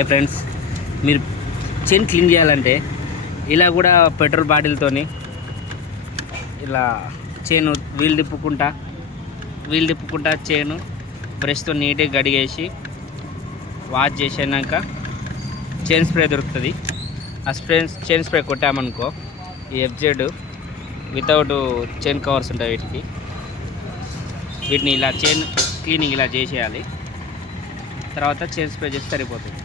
Hi friends, మీరు chain clean చేయాలంటే ఇలా కూడా పెట్రోల్ బాటిల్తోని ఇలా చైన్ వీల్ తిప్పుకుంటా చైన్ బ్రష్తో నీట్గా గడిగేసి వాష్ చేసాక చైన్ స్ప్రే దొరుకుతుంది. ఆ చైన్ స్ప్రే కొట్టామనుకో ఈ ఎఫ్జెడ్ వితౌట్ చైన్ కవర్స్ ఉంటాయి వీటిని ఇలా చైన్ క్లీనింగ్ ఇలా చేసేయాలి. తర్వాత చైన్ స్ప్రే చేసి సరిపోతుంది.